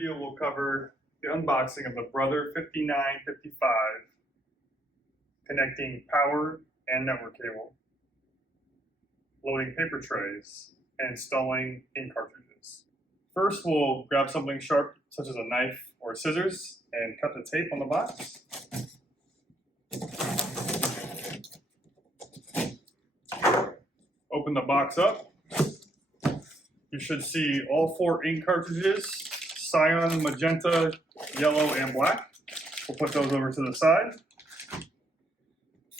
video will cover the unboxing of the Brother 5955 connecting power and network cable, loading paper trays, and installing ink cartridges. First, we'll grab something sharp such as a knife or scissors and cut the tape on the box. Open the box up. You should see all 4 ink cartridges, cyan, magenta, yellow, and black. We'll put those over to the side,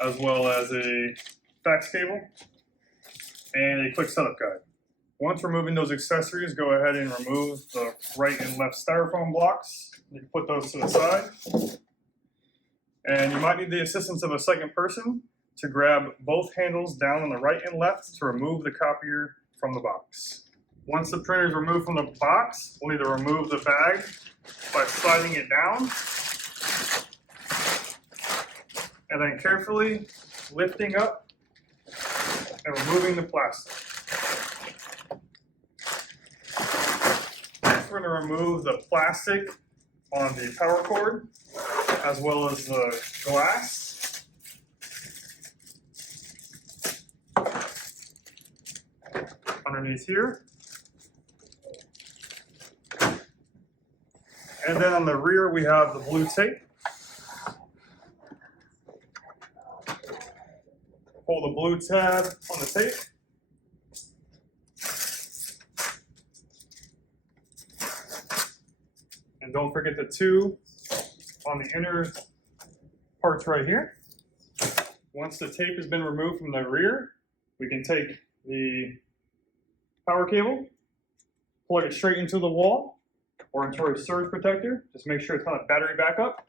as well as a fax cable and a quick setup guide. Once removing those accessories, go ahead and remove the right and left styrofoam blocks. You can put those to the side. And you might need the assistance of a second person to grab both handles down on the right and left to remove the copier from the box. Once the printer is removed from the box, we'll need to remove the bag by sliding it down and then carefully lifting up and removing the plastic. Next, we're going to remove the plastic on the power cord as well as the glass. Underneath here. And then on the rear we have the blue tape. Pull the blue tab on the tape. And don't forget the 2 on the inner parts right here. Once the tape has been removed from the rear, we can take the power cable, plug it straight into the wall or into a surge protector. Just make sure it's on a battery backup.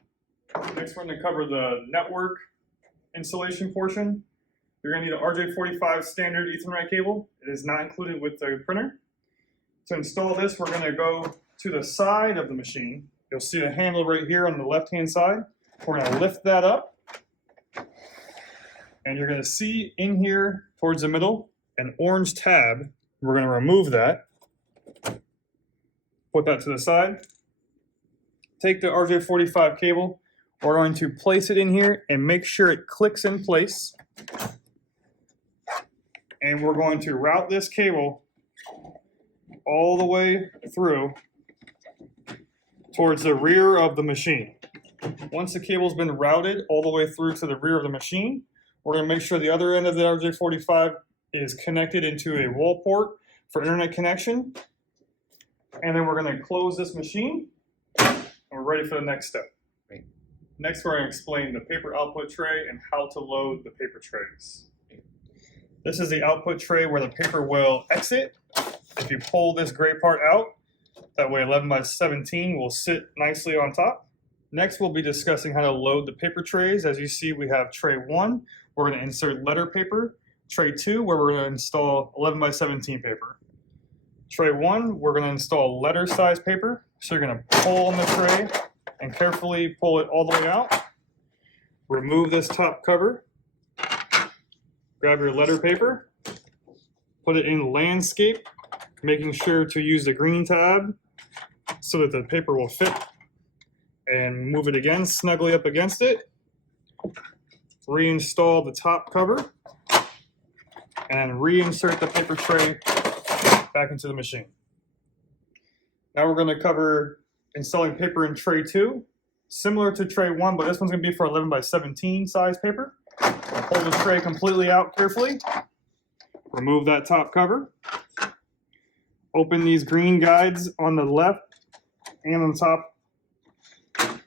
Next, we're going to cover the network installation portion. You're going to need an RJ45 standard Ethernet cable. It is not included with the printer. To install this, we're going to go to the side of the machine. You'll see a handle right here on the left-hand side. We're going to lift that up. And you're going to see in here towards the middle an orange tab. We're going to remove that. Put that to the side. Take the RJ45 cable. We're going to place it in here and make sure it clicks in place. And we're going to route this cable all the way through towards the rear of the machine. Once the cable's been routed all the way through to the rear of the machine, we're going to make sure the other end of the RJ45 is connected into a wall port for internet connection. And then we're going to close this machine and we're ready for the next step. Great. Next, we're going to explain the paper output tray and how to load the paper trays. This is the output tray where the paper will exit. If you pull this gray part out, that way 11 by 17 will sit nicely on top. Next, we'll be discussing how to load the paper trays. As you see, we have tray 1, we're going to insert letter paper. Tray 2, where we're going to install 11 by 17 paper. Tray 1, we're going to install letter size paper. So you're going to pull on the tray and carefully pull it all the way out. Remove this top cover. Grab your letter paper. Put it in landscape, making sure to use the green tab so that the paper will fit. And move it again snugly up against it. Reinstall the top cover. And reinsert the paper tray back into the machine. Now we're going to cover installing paper in tray 2. Similar to tray 1, but this one's going to be for 11 by 17 size paper. Pull the tray completely out carefully. Remove that top cover. Open these green guides on the left and on the top.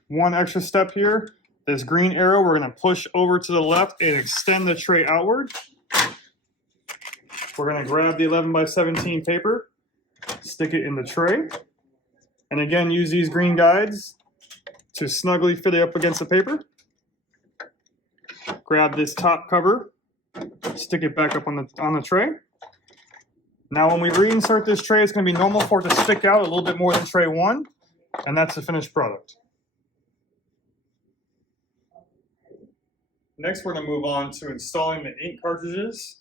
One extra step here. This green arrow we're going to push over to the left and extend the tray outward. We're going to grab the 11 by 17 paper, stick it in the tray, and again use these green guides to snugly fit it up against the paper. Grab this top cover, stick it back up on the tray. Now when we reinsert this tray, it's going to be normal for it to stick out a little bit more than tray 1, and that's the finished product. Next, we're going to move on to installing the ink cartridges.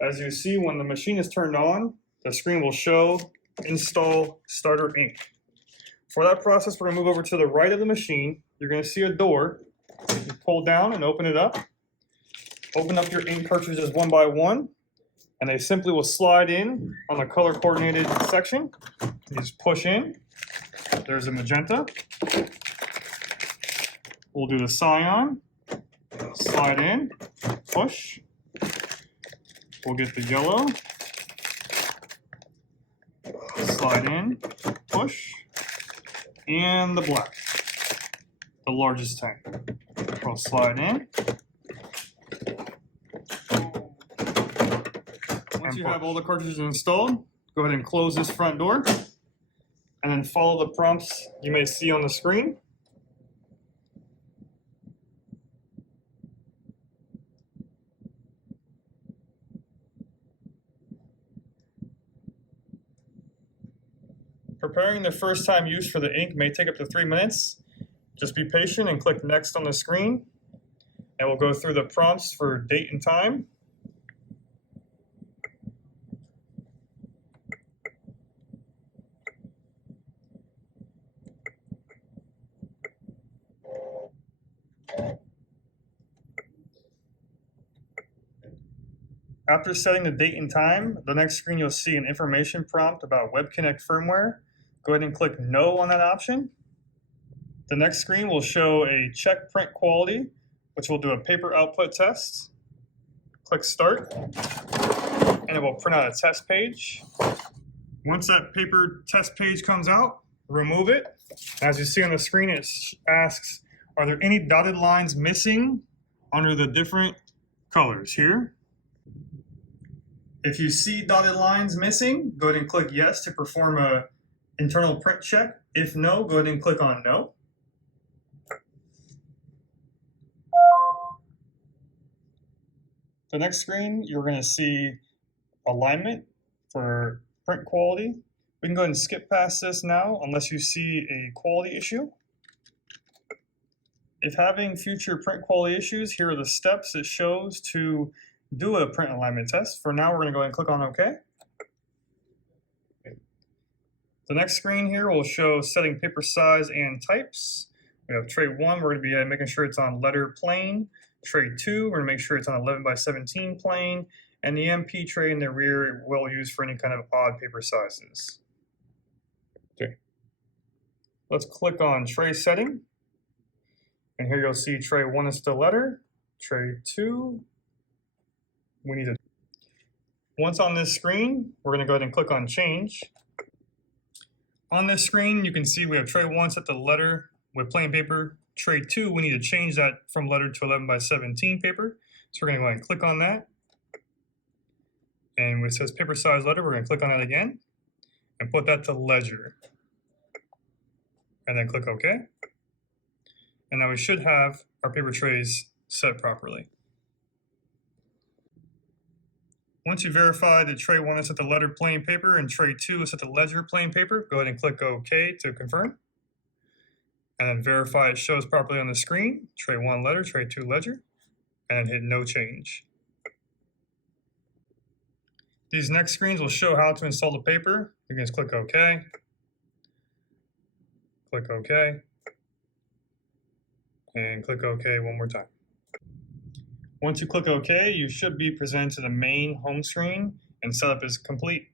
As you see, when the machine is turned on, the screen will show Install Starter Ink. For that process, we're going to move over to the right of the machine. You're going to see a door. You pull down and open it up. Open up your ink cartridges one by one, and they simply will slide in on the color coordinated section. You just push in. There's a magenta. We'll do the cyan. Slide in, push. We'll get the yellow. Slide in, push. And the black, the largest tank. We'll slide in. Once you have all the cartridges installed, go ahead and close this front door, and then follow the prompts you may see on the screen. Preparing the first time use for the ink may take up to 3 minutes. Just be patient and click next on the screen, and we'll go through the prompts for date and time. After setting the date and time, the next screen you'll see an information prompt about WebConnect firmware. Go ahead and click No on that option. The next screen will show a check print quality, which will do a paper output test. Click Start, and it will print out a test page. Once that paper test page comes out, remove it. As you see on the screen, it asks, are there any dotted lines missing under the different colors here? If you see dotted lines missing, go ahead and click Yes to perform a internal print check. If no, go ahead and click on No. The next screen, you're going to see alignment for print quality. We can go ahead and skip past this now unless you see a quality issue. If having future print quality issues, here are the steps it shows to do a print alignment test. For now, we're going to go ahead and click on OK. The next screen here will show setting paper size and types. We have tray 1, we're going to be making sure it's on letter plane. Tray 2, we're going to make sure it's on 11 by 17 plane. And the MP tray in the rear we'll use for any kind of odd paper sizes. Okay. Let's click on tray setting. And here you'll see tray 1 is still letter. Tray 2, we need to. Once on this screen, we're going to go ahead and click on change. On this screen, you can see we have tray 1 set to letter with plain paper. Tray 2, we need to change that from letter to 11 by 17 paper. So we're going to go ahead and click on that. And when it says paper size letter, we're going to click on that again and put that to ledger. And then click OK. And now we should have our paper trays set properly. Once you verify that tray 1 is set to letter plain paper and tray 2 is set to ledger plain paper, go ahead and click OK to confirm. And then verify it shows properly on the screen, tray 1 letter, tray 2 ledger, and hit no change. These next screens will show how to install the paper. You can just click OK, click OK, and click OK one more time. Once you click OK, you should be presented to the main home screen and setup is complete.